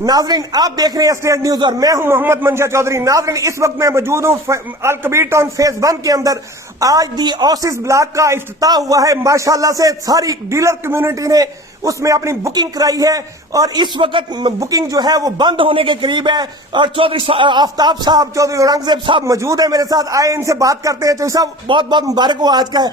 नाजरीन, आप देख रहे हैं स्टेट न्यूज और मैं हूं मोहम्मद मंशा चौधरी। नाजरीन, इस वक्त मैं मौजूद हूं अलकबीर टाउन फेज 1 के अंदर। आज दी ओसिस ब्लॉक का इफ्तिताह हुआ है। माशाल्लाह से सारी डीलर कम्युनिटी ने उसमें अपनी बुकिंग कराई है और इस वक्त बुकिंग जो है वो बंद होने के करीब है। और चौधरी आफ्ताब साहब, चौधरी औरंगजेब साहब मौजूद है मेरे साथ। आए इनसे बात करते हैं। चौधरी साहब, बहुत बहुत मुबारक हो आज का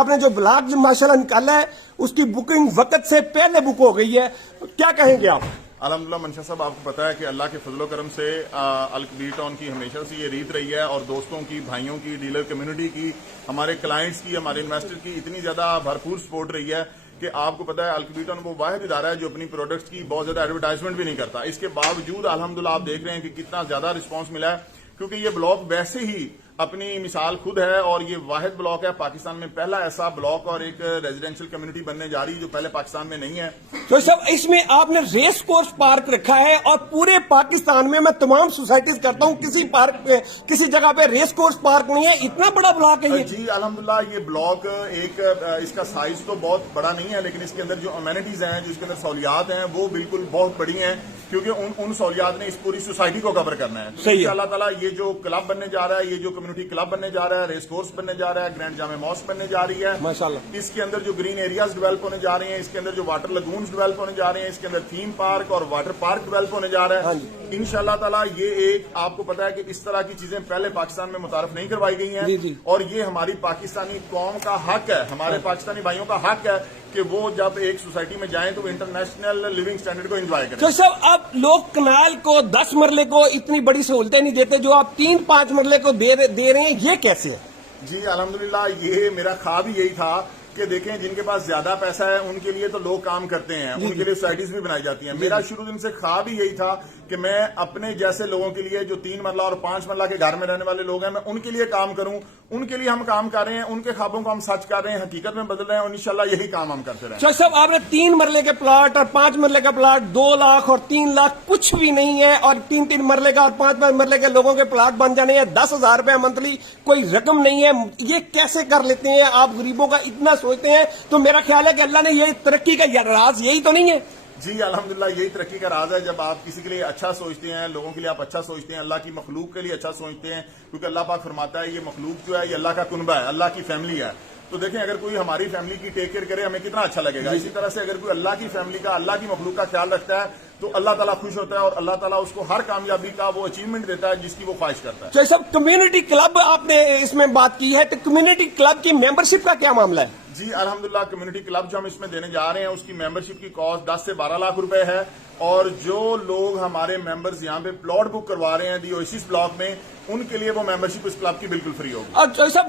आपने जो ब्लॉक जो माशाल्लाह निकाला है उसकी बुकिंग वक्त से पहले बुक हो गई है, क्या कहेंगे आप? अल्हम्दुलिल्लाह मंशा साहब, आपको पता है कि अल्लाह के फजलो करम से अलकबीर टाउन की हमेशा से ये रीत रही है और दोस्तों की, भाइयों की, डीलर कम्युनिटी की, हमारे क्लाइंट्स की, हमारे इन्वेस्टर की इतनी ज्यादा भरपूर सपोर्ट रही है कि आपको पता है अलकबीर टाउन वो वाहिद इदारा है जो अपनी प्रोडक्ट्स की बहुत ज्यादा एडवर्टाइजमेंट भी नहीं करता। इसके बावजूद अल्हम्दुलिल्लाह आप देख रहे हैं कि कितना ज्यादा रिस्पॉन्स मिला है, क्योंकि ये ब्लॉक वैसे ही अपनी मिसाल खुद है और ये वाहिद ब्लॉक है पाकिस्तान में, पहला ऐसा ब्लॉक और एक रेजिडेंशियल कम्युनिटी बनने जा रही है जो पहले पाकिस्तान में नहीं है। तो सब इसमें आपने रेस कोर्स पार्क रखा है और पूरे पाकिस्तान में मैं तमाम सोसाइटीज करता हूं, किसी पार्क पे, किसी जगह पे रेस कोर्स पार्क नहीं है। इतना बड़ा ब्लॉक है ये। जी अल्हम्दुलिल्लाह, ये ब्लॉक एक इसका साइज तो बहुत बड़ा नहीं है, लेकिन इसके अंदर जो अमेनिटीज हैं, जो इसके अंदर सहूलियात हैं, वो बिल्कुल बहुत बड़ी हैं, क्योंकि उन सहूलियात ने इस पूरी सोसाइटी को कवर करना है। सही है। अल्लाह ताला ये जो क्लब बनने जा रहा है, ये जो कम्युनिटी क्लब बनने जा रहा है, रेस कोर्स बनने जा रहा है, ग्रैंड जामे मॉस्क बनने जा रही है माशाल्लाह। इसके अंदर जो ग्रीन एरियाज डेवलप होने जा रहे हैं, इसके अंदर जो वाटर लगून्स डेवलप होने जा रहे हैं, इसके अंदर थीम पार्क और वाटर पार्क डेवलप होने जा रहा है। इंशाल्लाह ताला ये एक, आपको पता है कि इस तरह की चीजें पहले पाकिस्तान में मुतारफ नहीं करवाई गई हैं और ये हमारी पाकिस्तानी कौम का हक है, हमारे पाकिस्तानी भाइयों का हक है कि वो जब एक सोसाइटी में जाएं तो इंटरनेशनल लिविंग स्टैंडर्ड को एंजॉय करें। तो सब अब लोग कनाल को 10 मरले को इतनी बड़ी सहूलतें नहीं देते जो आप 3-5 मरले को दे रहे हैं, ये कैसे है? जी अल्हम्दुलिल्लाह, ये मेरा ख्वाब ही यही था कि देखें जिनके पास ज्यादा पैसा है उनके लिए तो लोग काम करते हैं, उनके लिए सोसाइटीज भी बनाई जाती हैं। मेरा शुरू दिन से ख्वाब ही यही था कि मैं अपने जैसे लोगों के लिए, जो 3 मरला और 5 मरला के घर में रहने वाले लोग हैं, मैं उनके लिए काम करूं। उनके लिए हम काम कर रहे हैं, उनके ख्वाबों को हम सच कर रहे हैं, हकीकत में बदल रहे हैं और इंशाल्लाह यही काम हम करते रहें। साहब, आपने 3 मरले के प्लाट और 5 मरले का प्लाट 2 लाख और 3 लाख कुछ भी नहीं है, और 3-3 मरले का और 5-5 मरले के लोगों के प्लाट बन जाने हैं 10,000 रुपए मंथली, कोई रकम नहीं है। ये कैसे कर लेते हैं आप? गरीबों का इतना सोचते हैं, तो मेरा ख्याल है कि अल्लाह ने ये तरक्की का राज यही तो नहीं है? जी अल्हम्दुलिल्लाह, यही तरक्की का राज है। जब आप किसी के लिए अच्छा सोचते हैं, लोगों के लिए आप अच्छा सोचते हैं, अल्लाह की मखलूक के लिए अच्छा सोचते हैं, क्योंकि अल्लाह पाक फरमाता है ये मखलूक जो है ये अल्लाह का कुनबा है, अल्लाह की फैमिली है। तो देखें, अगर कोई हमारी फैमिली की टेक केयर करे हमें कितना अच्छा लगेगा। इसी तरह से अगर कोई अल्लाह की फैमिली का, अल्लाह की मखलूक का ख्याल रखता है तो अल्लाह ताला खुश होता है और अल्लाह ताला उसको हर कामयाबी का वो अचीवमेंट देता है जिसकी वो ख्वाहिश करता है। तो सब कम्युनिटी क्लब आपने इसमें बात की है, तो कम्युनिटी क्लब की मेंबरशिप का क्या मामला है? जी अल्हम्दुलिल्लाह, कम्युनिटी क्लब जो हम इसमें देने जा रहे हैं उसकी मेंबरशिप की कॉस्ट 10 से 12 लाख रुपए है और जो लोग हमारे मेंबर्स यहाँ पे प्लॉट बुक करवा रहे हैं दी ओसिस ब्लॉक में, उनके लिए वो मेंबरशिप इस क्लब की बिल्कुल फ्री होगी। और तो सब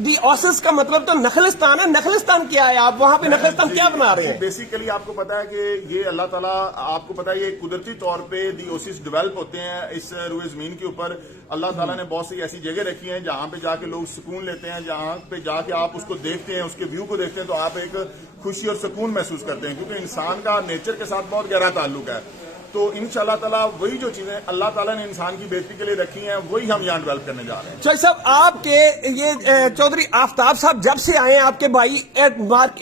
दी ओसिस का मतलब तो नखलिस्तान है। नखलिस्तान क्या है? आप वहाँ पे नखलिस्तान क्या बना रहे हैं? बेसिकली आपको पता है कि ये अल्लाह ताला, आपको पता है ये कुदरती तौर पे दी ओसिस डेवलप होते हैं इस रुए जमीन के ऊपर। अल्लाह ताला ने बहुत सी ऐसी जगह रखी हैं जहाँ पे जाके लोग सुकून लेते हैं, जहाँ पे जाके आप उसको देखते हैं, उसके व्यू को देखते हैं तो आप एक खुशी और सुकून महसूस करते हैं, क्योंकि इंसान का नेचर के साथ बहुत गहरा ताल्लुक है। तो इंशाल्लाह ताला वही जो चीजें अल्लाह ताला ने इंसान की बेहतरी के लिए रखी हैं वही हम यहाँ डेवलप करने जा रहे हैं। चौधरी साहब, आपके ये चौधरी आफ्ताब साहब जब से आए हैं, आपके भाई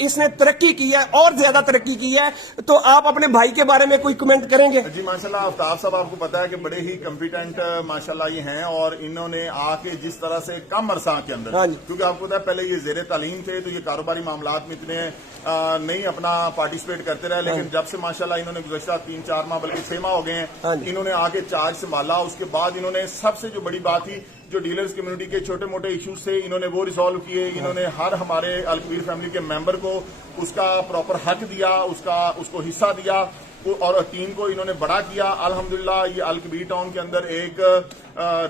इसने तरक्की की है और ज्यादा तरक्की की है, तो आप अपने भाई के बारे में कोई कमेंट करेंगे? जी माशाल्लाह, आफ्ताब साहब आपको पता है कि बड़े ही कॉम्पिटेंट माशाल्लाह ये हैं और इन्होंने आके जिस तरह से कम अरसा के अंदर, क्योंकि आपको पता है पहले ये जेरे तालीम थे तो ये कारोबारी मामलात में इतने नहीं अपना पार्टिसिपेट करते रहे, लेकिन जब से माशाल्लाह इन्होंने गुज़श्ता 3-4 माह बल्कि 6 माह हो गए हैं, इन्होंने आके चार्ज संभाला। उसके बाद इन्होंने सबसे जो बड़ी बात थी, जो डीलर्स कम्युनिटी के छोटे मोटे इश्यूज थे, इन्होंने वो रिजॉल्व किए। इन्होंने हर हमारे अलकबीर फैमिली के मेंबर को उसका प्रॉपर हक दिया, उसको हिस्सा दिया और टीम को इन्होंने बड़ा किया। अल्हम्दुलिल्लाह, ये अलकबीर टाउन के अंदर एक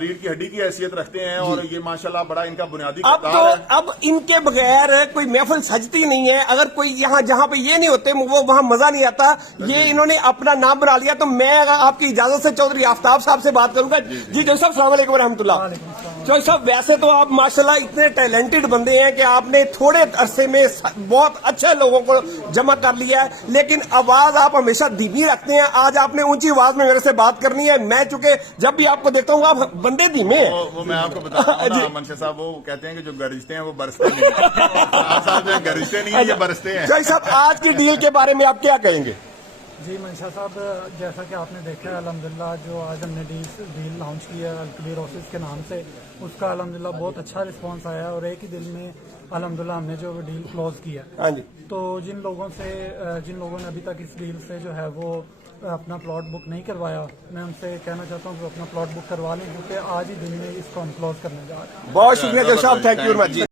रीढ़ की हड्डी की हैसियत रखते हैं और ये माशाल्लाह बड़ा इनका बुनियादी किरदार है। अब इनके बगैर कोई महफिल सजती नहीं है। अगर कोई यहाँ जहाँ पे ये नहीं होते वो वहाँ मजा नहीं आता। ये इन्होंने अपना नाम बना लिया। तो मैं अगर आपकी इजाजत से चौधरी आफ्ताब साहब से बात करूंगा। जी चौधरी साहब, अस्सलाम वालेकुम रहमतुल्लाह। चौधरी साहब, वैसे तो आप माशाल्लाह इतने टैलेंटेड बंदे हैं कि आपने थोड़े अरसे में बहुत अच्छे लोगों को जमा कर लिया है, लेकिन आवाज आप हमेशा धीमी रखते हैं। आज आपने ऊंची आवाज में मेरे से बात करनी है। मैं चूंकि जब भी आपको देखता हूँ आप बंदे धीमे हैं। वो मैं आपको बताता हूँ मंशा साहब, वो कहते हैं कि जो गरजते हैं वो बरसते नहीं। आप साहब गरजते नहीं है, ये बरसते हैं। चौधरी साहब, आज की डील के बारे में आप क्या कहेंगे? جی منشا صاحب، جیسا کہ آپ نے دیکھا ہے الحمدللہ جو آج ہم نے ڈیل لانچ کیا ہے الکبیر آفس کے نام سے، اس کا الحمدللہ بہت اچھا رسپانس آیا ہے اور ایک ہی دن میں الحمدللہ ہم نے جو ڈیل کلوز کیا ہے۔ ہاں جی، تو جن لوگوں نے ابھی تک اس ڈیل سے جو ہے وہ اپنا پلاٹ بک نہیں کروایا، میں ان سے کہنا چاہتا ہوں کہ اپنا پلاٹ بک کروا لیں، کیونکہ آج ہی دن میں اس کو ہم کلوز کرنے جا رہے ہیں۔ بہت شکریہ جوشاب، تھینک یو ویری مچ۔